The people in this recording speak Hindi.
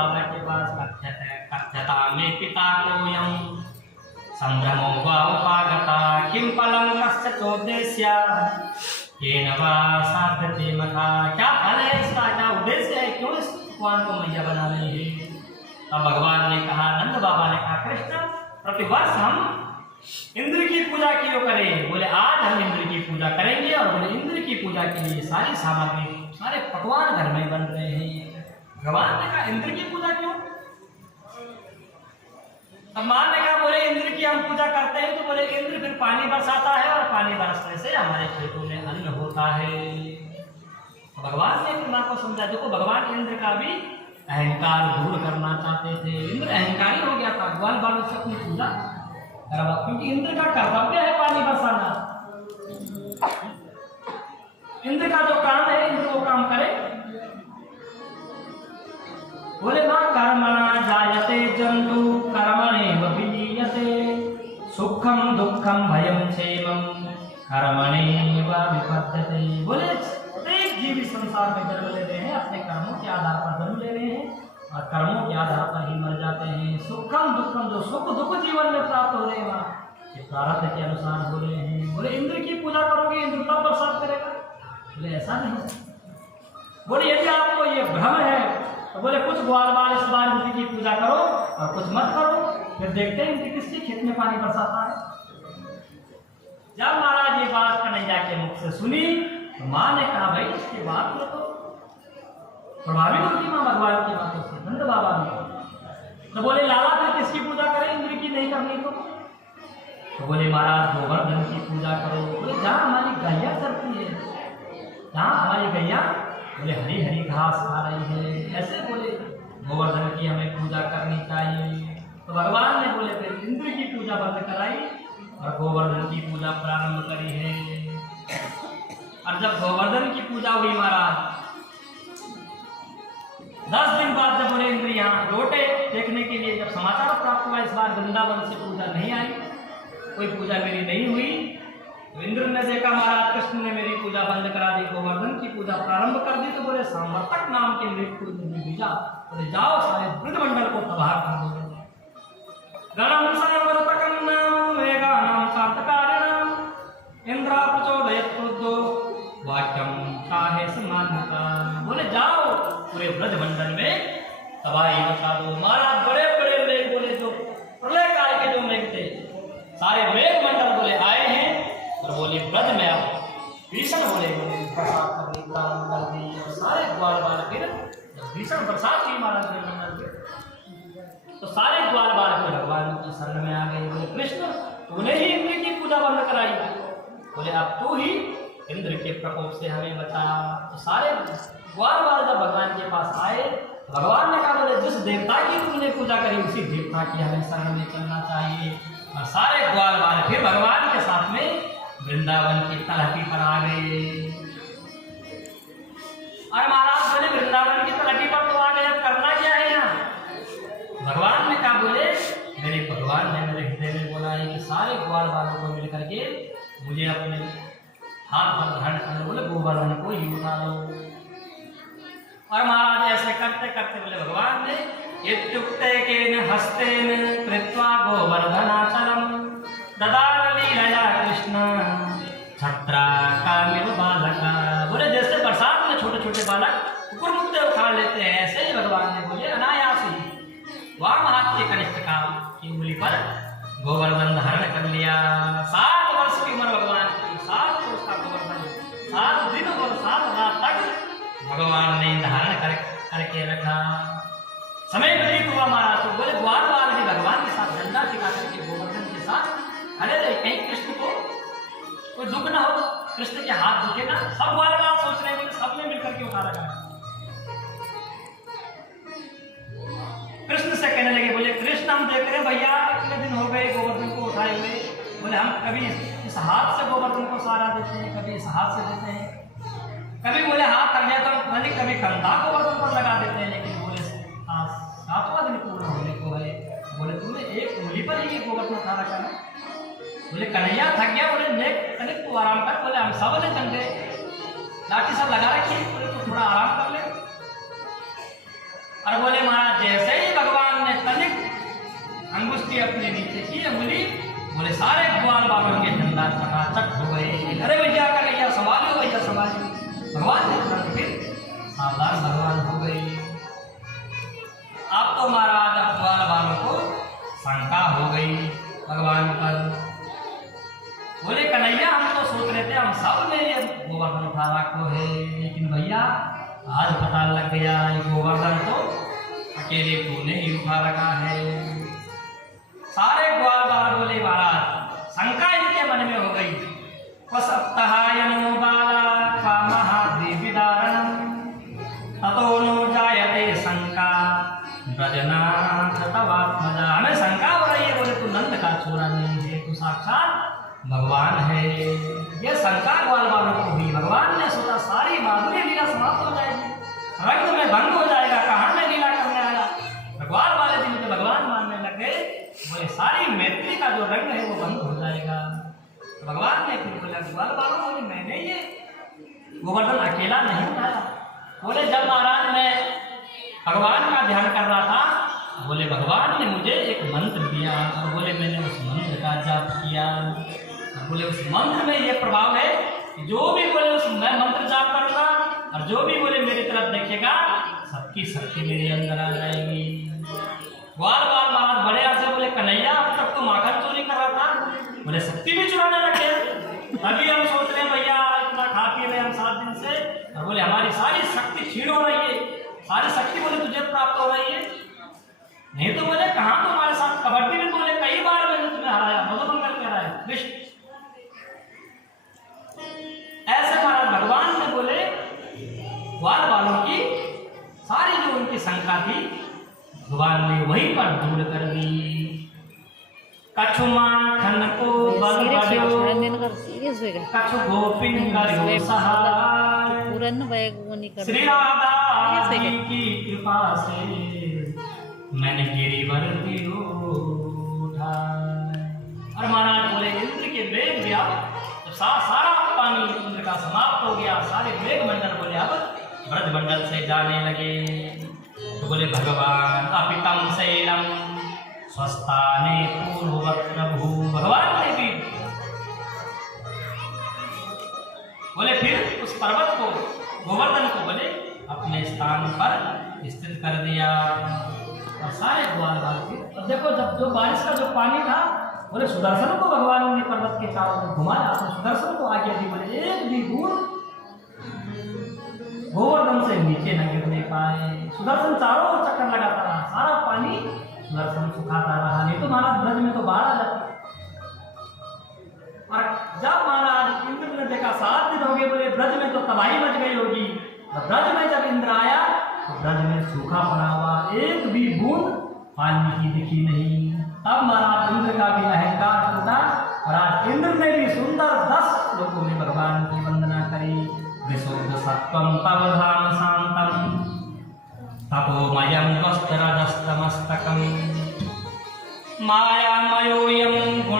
बाबा के पास कथ्यता में पिता को यम संभ्रमो वा उपागता किम फलं कस्य चोद्देश्य येन वा साध्यते मथा। क्या फल है इसका, क्या उद्देश्य है, क्यों इस पकवान को मैया बना रही है। तब भगवान ने कहा, नंद बाबा ने कहा, कृष्ण प्रतिवर्ष हम इंद्र की पूजा क्यों करें। बोले आज हम इंद्र की पूजा करेंगे, और बोले इंद्र की पूजा के लिए सारी सामग्री सारे पकवान घर में बन रहे हैं। भगवान ने कहा इंद्र की पूजा क्यों। तब मां ने कहा, बोले इंद्र की हम पूजा करते हैं तो बोले इंद्र फिर पानी बरसाता है, और पानी बरसने से हमारे खेतों में अन्न होता है। तो भगवान ने मां को समझा, देखो भगवान इंद्र का भी अहंकार दूर करना चाहते थे। इंद्र अहंकारी हो गया था, ग्वाल बालों से अपनी पूजा करवा, क्योंकि इंद्र का कर्तव्य है पानी बरसाना। इंद्र का जो काम है इंद्र वो काम करे। बोले मां कर्मणा जायते जंतु कर्मणेव विलीयते सुखम दुखम भयम क्षेमम कर्मणेव विपद्यते। बोले प्रत्येक जीवी संसार में जन्म ले रहे हैं, अपने कर्मों के आधार पर जन्म ले रहे हैं, और कर्मों के आधार पर ही मर जाते हैं। सुखम दुखम, जो सुख दुख जीवन में प्राप्त हो रहे हैं वहाँ ये प्रारब्ध के अनुसार हो रहे हैं। बोले इंद्र की पूजा करोगे इंद्र तब बरसात करेगा। बोले ऐसा नहीं। बोले यदि आपको ये भ्रम है तो बोले कुछ ग्वाल बाल इस बार इंद्र की पूजा करो और कुछ मत करो, फिर देखते हैं इंद्र किसके खेत में पानी बरसाता है। जब महाराज ये बात कन्हैया के मुख से सुनी तो माँ ने कहा, भाई इसकी बात में तो प्रभावित होती माँ भगवान की बातों से, नंद बाबा ने। तो बोले लाला फिर किसकी पूजा करें, इंद्र की नहीं करनी तो बोले महाराज गोवर्धन की पूजा करो। बोले जहाँ हमारी गैया चलती है, जहाँ हमारी गैया बोले हरी हरी घास खा रही है, ऐसे बोले गोवर्धन की हमें पूजा करनी चाहिए। तो भगवान ने बोले फिर इंद्र की पूजा बंद कराई और गोवर्धन की पूजा प्रारंभ करी है। और जब गोवर्धन की पूजा हुई महाराज 10 दिन बाद जब बोले इंद्र यहाँ लौटे देखने के लिए, जब समाचार प्राप्त हुआ इस बार वृंदावन से पूजा नहीं आई, कोई पूजा मेरी नहीं हुई, तो इंद्र ने देखा महाराज कृष्ण ने मेरी पूजा बंद करा दी, गोवर्धन की पूजा प्रारंभ कर दी। तो बोले संवर्तक नाम के मृत्यु ने भेजा, बोले जाओ सारे ब्रजमंडल को तबाह कर दो। गणम संवर्तकम नाम वेगानाम सार्थकारिणाम इंद्रा प्रचोदयत् क्रुद्धो वाक्यम चाहे समानता। बोले जाओ पूरे ब्रजमंडल में तबाही मचा दो। महाराज बड़े बड़े मेघ, बोले जो प्रलय काल के जो मेघ थे सारे मेघ मंडल बोले आए हैं, और बोले ब्रज में अब भीषण बोले बरसात करनी प्रारंभ कर दी। और सारे ग्वाल बाल फिर भीषण बरसात हुई महाराज ब्रजमंडल में, तो सारे ग्वाल बाल फिर भगवान की शरण में आ गए। बोले कृष्ण तूने ही इंद्र की पूजा बंद कराई, बोले अब तू ही इंद्र के प्रकोप से हमें बचा। तो सारे ग्वाल बाल जब भगवान के पास आए, भगवान ने कहा, बोले जिस देवता की तुमने पूजा करी उसी देवता की हमें शरण में चलना चाहिए। और सारे ग्वाल बाल फिर भगवान के साथ में वृंदावन की तलहटी पर आ गए। और महाराज बोले वृंदावन की तलहटी पर तो आ गए, अब करना क्या है यहाँ। भगवान ने कहा, बोले मेरे भगवान ने मेरे हृदय में बोला है कि सारे ग्वाल बालों को मिलकर के मुझे अपने हाथ पर धारण करने, बोले गोवर्धन को ही उठा लो। और महाराज ऐसे करते करते बोले भगवान ने इत्युक्ते केन हस्तेन कृत्वा गोवर्धनाचलम ददार लीलया कृष्ण छत्राकामिव बालका। बोले जैसे बरसात में छोटे छोटे बालक कुकुर मुक्ते उखाड़ लेते हैं, ऐसे ही भगवान ने बोले अनायास ही वाम हाथ के कनिष्ठिका की उंगली पर गोवर्धन धारण कर लिया। 7 वर्ष की उम्र भगवान की, 7 वर्ष का गोवर्धन, 7 दिन और 7 रात तक भगवान ने धारण करके रखा। समय व्यतीत हुआ महाराज, तो बोले ग्वाल बाल भी भगवान के साथ डंडा सिखा करके गोवर्धन के साथ खड़े रहे, कहीं कृष्ण को कोई दुख ना हो, कृष्ण के हाथ दुखे ना। सब ग्वाल बाल सोच रहे हैं, सबने मिलकर के उठा रखा। कृष्ण से कहने लगे, बोले कृष्ण हम देख रहे हैं भैया कितने दिन हो गए गोवर्धन को उठाए हुए, बोले हम कभी इस हाथ से गोवर्धन को सहारा देते हैं, कभी इस हाथ से देते हैं, कभी बोले हाथ थक गया तो मैंने कभी कंधा गोवर्धन पर लगा देते हैं, लेकिन बोले 7वां दिन पूर्ण होने को है, बोले तुमने एक उंगली पर ही गोवर्धन उठा रखा है। बोले कन्हैया थक गया, बोले नेक तनिक तू आराम कर, बोले हम सब ने कंधे लाठी सब लगा रखी है, बोले तो थोड़ा आराम कर ले। और बोले महाराज जैसे ही भगवान ने तनिक अंगुष्ठी अपने नीचे की अंगुली, बोले सारे ग्वाल बालों के डंडा चकाचक हो गए। अरे भैया कन्हैया संभालो, भैया संभालो। भगवान ने तुरंत फिर सावधान भगवान हो गए। अब तो महाराज अब ग्वाल बालों को शंका हो गई भगवान पर। बोले कन्हैया हम तो सोच रहे थे हम सब ने ये गोवर्धन उठा रखो है, लेकिन भैया आज पता लग गया ये गोवर्धन तो अकेले तूने ही उठा रखा है। सारे ग्वाल बाल बोले महाराज शंका इनके मन में हो गई। वसप्तहायनो बाला कामहाद्रिविदारणं ततो नो जायते शंका ब्रजनाथ तवात्मजा। हमें शंका हो रही है, बोले तू नंद का छोरा नहीं है, तू साक्षात भगवान है। ये शंका ग्वाल बालों को हुई। भगवान ने सोचा सारी माधुरी लीला समाप्त हो जाएगी, रंग में भंग हो जाएगा, कहाँ में लीला करने आया। भगवान वाले दिन में भगवान मानने लग गए, बोले सारी मैत्री का जो रंग है वो भंग हो जाएगा। तो भगवान ने फिर बोला ग्वाल बालों, बोले मैंने ये गोवर्धन अकेला नहीं उठाया। बोले जब महाराज मैं भगवान का ध्यान कर रहा था, बोले भगवान ने मुझे एक मंत्र दिया और बोले मैंने उस मंत्र का जाप किया। बोले उस मंत्र में ये प्रभाव है कि जो भी बोले उस मैं मंत्र जाप करूंगा और जो भी बोले मेरी तरफ देखेगा सबकी शक्ति मेरे अंदर आ जाएगी। ग्वाल बाल महाराज बड़े आपसे बोले कन्हैया अब तक तो माखन चोरी कर रहा था, बोले शक्ति भी चुराने लगे। अभी हम सोच रहे हैं भैया इतना खा पी रहे हम 7 दिन से, और बोले हमारी सारी शक्ति क्षीण हो रही है, सारी शक्ति बोले तुझे प्राप्त हो रही है। नहीं तो बोले कहाँ तुम्हारे साथ कबड्डी में बोले कई बार मैंने तुम्हें हराया, मधुमंगल कह रहा है कृष्ण। ऐसे महाराज भगवान ने बोले ग्वाल बालों की सारी जो उनकी शंका थी भगवान ने वहीं पर दूर कर दी। कछु माखन को बल बड़ो कछु गोपिन करो सहाय, श्री राधा जी की कृपा से मैंने गिरिवर उठा। और महाराज बोले इंद्र के मेघ भी अब सारा पानी इंद्र का समाप्त हो गया, सारे मेघ मंडल बोले अब ब्रज मंडल से जाने लगे। तो बोले भगवान अपितम शैलम स्वस्थाने पूर्ववत प्रभु। भगवान ने भी बोले फिर उस पर्वत को गोवर्धन को बोले अपने स्थान पर स्थित कर दिया। और सारे ग्वाल बाल के अब देखो जब जो बारिश का जो पानी था, बोले सुदर्शन को भगवान ने पर्वत के चारों में घुमाया, तो सुदर्शन को आगे भी बोले एक भी बूंद गोवर्धन से नीचे न गिरने पाए। सुदर्शन चारों ओर चक्कर लगाता रहा, सारा पानी सुदर्शन सुखाता रहा, नहीं तो महाराज ब्रज में तो बाढ़ आ जाती। और जब महाराज इंद्र ने देखा 7 दिन हो गए, बोले ब्रज में तो तबाही मच गई होगी। ब्रज में जब इंद्र आया तो ब्रज में सूखा पड़ा हुआ, एक भी बूंद पानी की दिखी नहीं। तब महाराज इंद्र का भी अहंकार टूटा और आज इंद्र ने भी सुंदर 10 लोगों में भगवान की वंदना करी। विशुद्ध सत्वं तव धाम शांतम तपोमयं वस्त्ररजस्तमस्तकं मायामयोऽयं गुण